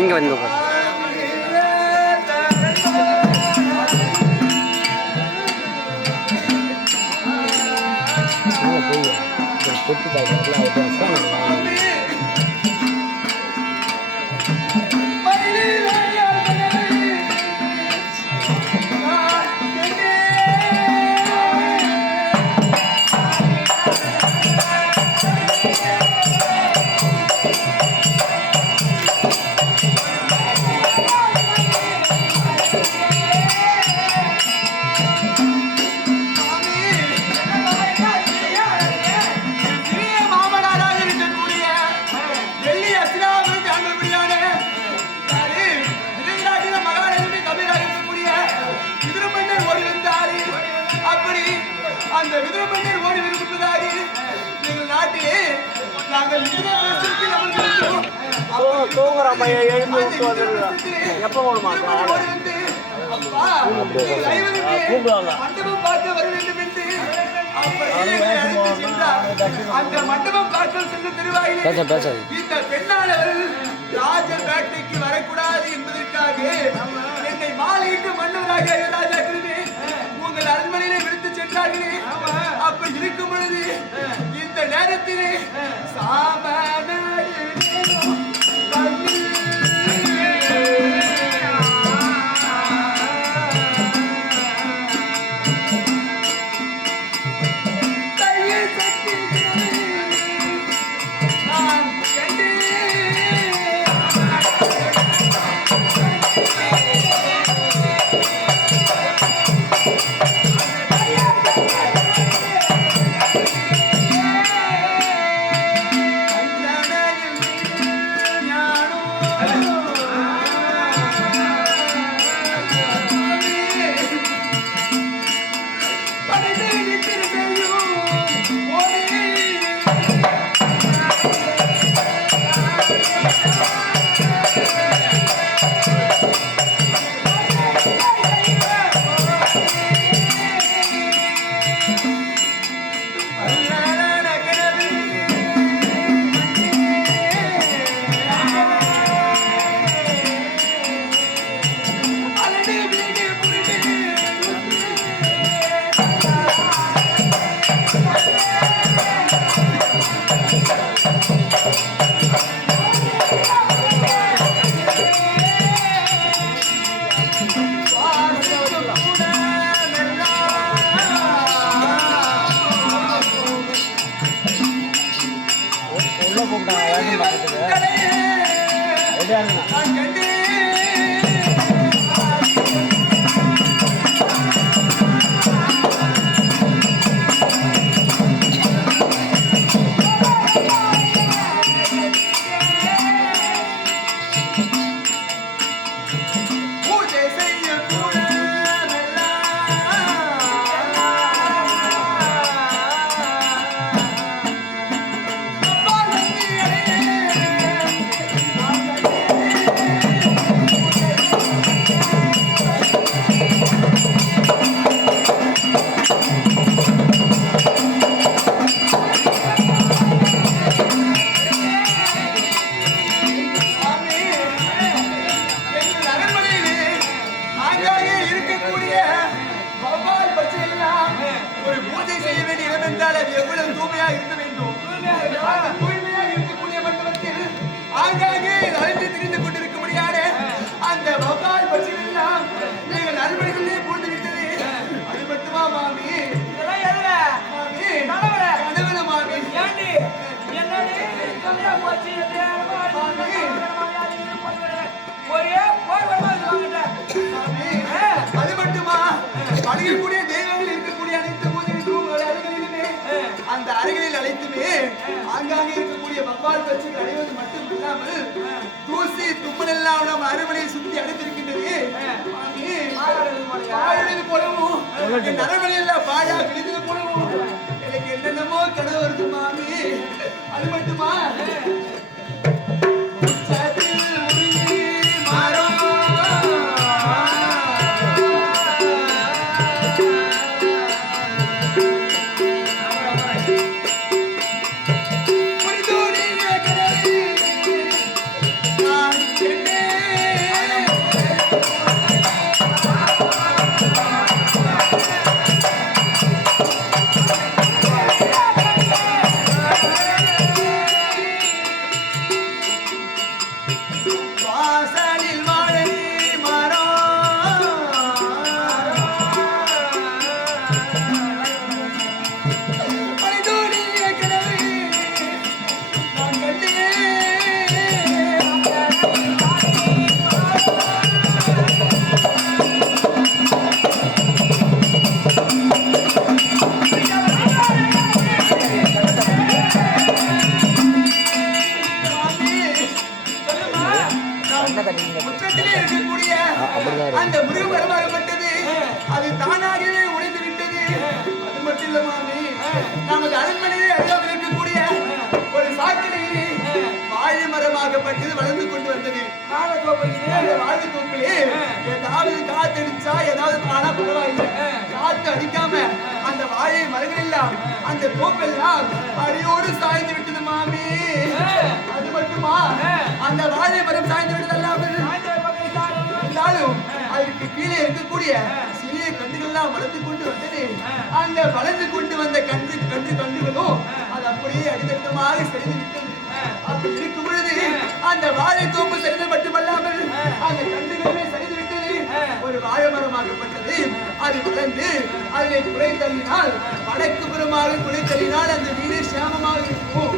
இங்கே வந்து எப்போ போகணுமா அந்த மண்டபம் பார்க்க சென்ற திருவாயிலே இந்த பெண்ணாளர்கள் ராஜபேட்டைக்கு வரக்கூடாது என்பதற்காக என்னை மாலையிட்டு மன்னவராக ராஜா கிருமி உங்கள் அரண்மனையிலே விடுத்து சென்றார்களே. அப்ப இருக்கும் பொழுது இந்த நேரத்திலே சாமநாடு ஆங்காங்கே இருக்கக்கூடிய வவ்வால் பச்சை எல்லாம் ஒரு பூஜை செய்ய வேண்டிய இடம் என்றால் அது எவ்வளவு தூய்மையாக இருக்க வேண்டும். தூய்மையாக இருக்கக்கூடிய மண்டபத்தில் ஆங்காங்கே அழைத்து திரிந்து கொண்டிருக்க முடியாது. அந்த வவ்வால் பச்சை எல்லாம் நீங்கள் நண்பர்களே போட்டு விட்டது. அது மட்டுமா மாமி? இதெல்லாம் எதுல? மாமி கனவுல. கனவுல மாமி. ஏண்டி என்னடி சொல்லியா போச்சு? ஒரே போய் வருவாங்க. அது மட்டுமா? அழுகக்கூடிய தெய்வங்கள் இருக்கக்கூடிய அனைத்து பூஜைகளும் அறைகளிலுமே அந்த அறைகளில் அழைத்துமே ஆங்காங்கே இருக்கக்கூடிய வவ்வால் பச்சைகள் அடைவது மட்டும் இல்லாமல் தூசி தும்மல் எல்லாம் நம் அறுவலையை சுற்றி அடைத்திருக்கின்றது. பாழது போலவும் நரவழியில் பாழா கிழிந்தது போலவும் எனக்கு என்னென்னமோ கனவு வருது மாமி. அது மட்டுமா? முற்றத்திலே இருக்கக்கூடிய அந்த முருகபெருமாகப்பட்டது அது தானாகவே உடைந்து விட்டது. அது மட்டும் இல்ல மாமி, நமது அரண்மனையிலே அருகாமல் இருக்கக்கூடிய ஒரு சாக்கடையிலே வாழை மரமாகப்பட்டது வளர்ந்து கொண்டு வந்தது. அந்த வாழை தோப்பிலே ஏதாவது காத்தடிச்சா ஏதாவது ஆனா பரவாயில்லை, காத்து அடிக்காம அந்த வாழை மரங்கள் எல்லாம் அந்த தோப்பெல்லாம் அடியோடு சாய்ந்து விட்டது மாமி. அது மட்டுமா? அந்த வாழை மரம் சாய்ந்து விட்டது அல்லாமல் அதற்கு கீழே இருக்கக்கூடிய சிறிய கன்றுகள்லாம் வளர்ந்து கொண்டு வந்தது. அந்த வளர்ந்து கொண்டு வந்த கன்றுகளும் அது அப்படியே அடித்தட்டமாக சரிந்து விட்டது. அப்படி இருக்கும் பொழுது அந்த வாழை தோப்பு சரிந்து மட்டுமல்லாமல் அந்த கன்றுகளுமே சரிந்து விட்டது. ஒரு வாழை மரமாகப்பட்டது அது வளர்ந்து அதிலே குலை தள்ளினால் வடக்கு புறமாக குலை தள்ளினால் அந்த வீடு சியாமமாக இருக்கும்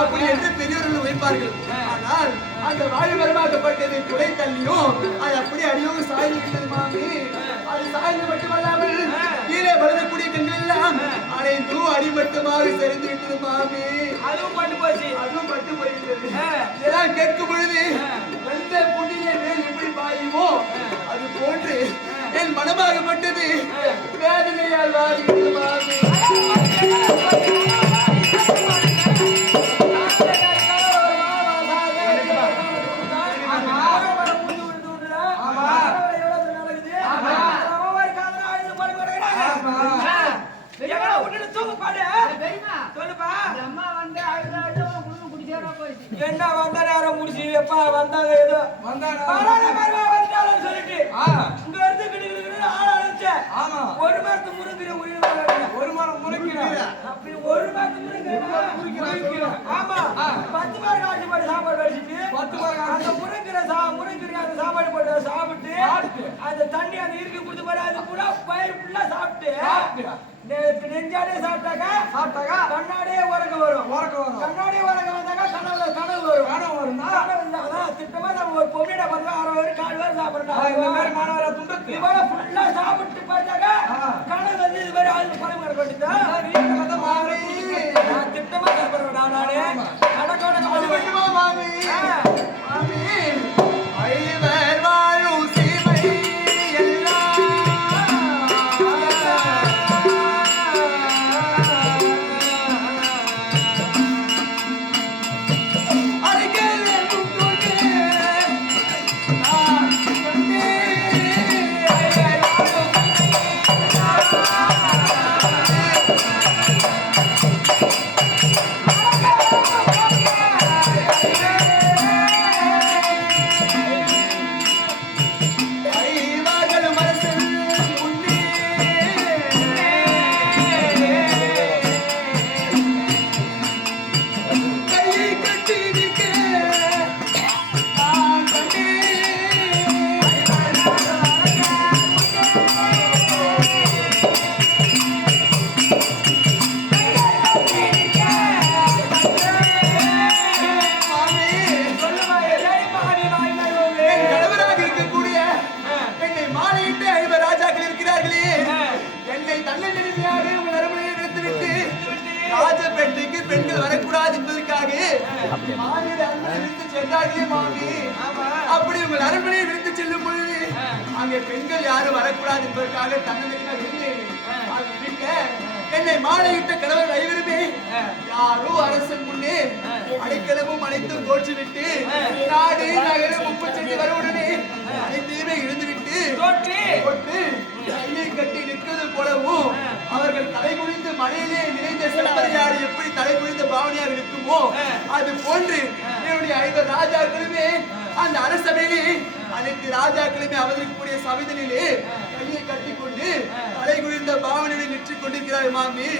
அப்படி என்று பெரியவர்கள் வைப்பார்கள். ஆனால் அந்த வாழை மரமாகப்பட்டது குலை தள்ளியும் அது அப்படி அடியோடு சாய்ந்து விட்டது மாமி. அது சாய்ந்து மட்டுமல்லாமல் கீழே வளரக்கூடிய கண்கள் எல்லாம் அனைத்து அடிமட்டமாக சரிந்து விட்டது மாமி. அதுவும் பட்டு போச்சு. அதுவும் பட்டு போய்விட்டது. இதெல்லாம் கேட்கும் பொழுது வெந்த புண்ணிய மேல் எப்படி பாயுமோ அது போன்று என் மனமாகப்பட்டது வேதனையால் வாடுகிறது மாமி. என்ன வந்த நேரம் முடிச்சு எப்பா வந்தாங்க ஏதோ வந்துட்டாலும் சொல்லிட்டு இங்க இருந்து கிட்ட ஆள் அழைச்சேன். ஒரு மாசத்து முருங்கிற ஒரு மரம் முருங்கிற அப்படி ஒரு மாசத்து முருங்கிற ஆமா 10 பேர் ஆட்சிப்படி சாப்பாடு வச்சுட்டு 10 பேர் அந்த முருங்கிற அந்த சாப்பாடு போட்டு சாப்பிட்டு அந்த தண்ணி அந்த இருக்கு கொடுத்து போற அது கூட பயிர் ஃபுல்லா சாப்பிட்டு நெஞ்சாடே சாப்பிட்டாக்கா கண்ணாடியே உறங்க வரும். கண்ணாடியே உறங்க வந்தாக்கா கனவு வரும். திட்டமா நம்ம ஒரு பொம்மையிட பண்ணா 6 பேர் 4 பேர் சாப்பிடணும். இந்த மாதிரி மாணவரை துண்டுக்கு இவரை ஃபுல்லா சாப்பிட்டு பார்த்தாக்கா கனவு வந்து இது மாதிரி ஆளு பணம் கட்டுதா திட்டமா சாப்பிடுறேன் நானே கடற்கோட மாமி மாமி ஐவர் வாழும் சீமை அண்ணன் எளிமையாக உங்கள் அரண்மனையை நிறுத்திவிட்டு ராஜபேட்டைக்கு பெண்கள் வரக்கூடாது என்பதற்காக மாநில அரண்மனை விடுத்து சென்றார்களே மாமி. அப்படி உங்கள் அரண்மனையை விடுத்து செல்லும் பொழுது அங்கே பெண்கள் யாரும் வரக்கூடாது என்பதற்காக தன்னந்தனியாக இருந்தேன். அது விட்ட என்னை மாலையிட்ட கணவர் ஐவருமே யாரோ அரசன் முன்னே அடைக்கலமும் அனைத்தும் தோற்றுவிட்டு நாடு நகரம் 30 வருவுடனே அனைத்தையுமே இழந்துவிட்டு கையை கட்டி நிற்கிறது போலவும் அவர்கள் தலை குனிந்து மழையிலே நிறைந்த சிலம்பரையாறு எப்படி தலை குனிந்த பாவனையாக இருக்குமோ அது போன்று என்னுடைய 5 ராஜாக்களுமே அந்த அரசவையிலே அனைத்து ராஜாக்களுமே அவதற்கக்கூடிய சபைதனிலே கையை கட்டி கொண்டு தலை குனிந்த பாவனையில் நிற்றுக் கொண்டிருக்கிறார் மாமி.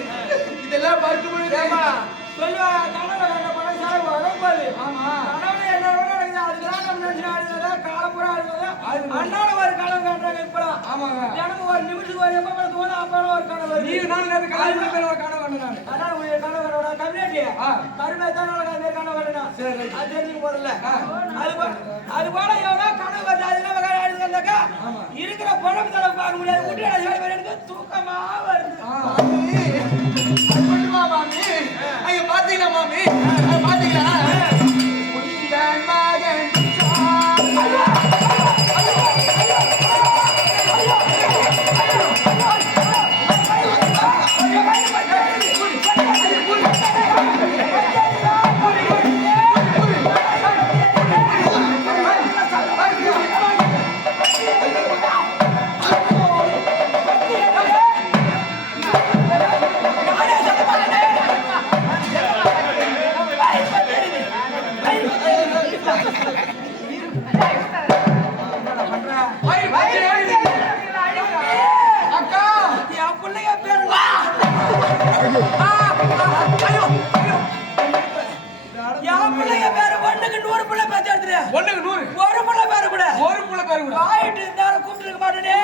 இதெல்லாம் பார்க்கும் பொழுது இருக்கிற பணம் தலை பார்க்க முடியாது. தூக்கமா வருது. மாமி அங்க பாத்தீங்களா மாமி? பாத்தீங்களா ஒண்ணுக்கு 100 ஒரு புள்ள பேரு கூட கூப்பிட்டு கூப்பிட்டு மாட்டேனே.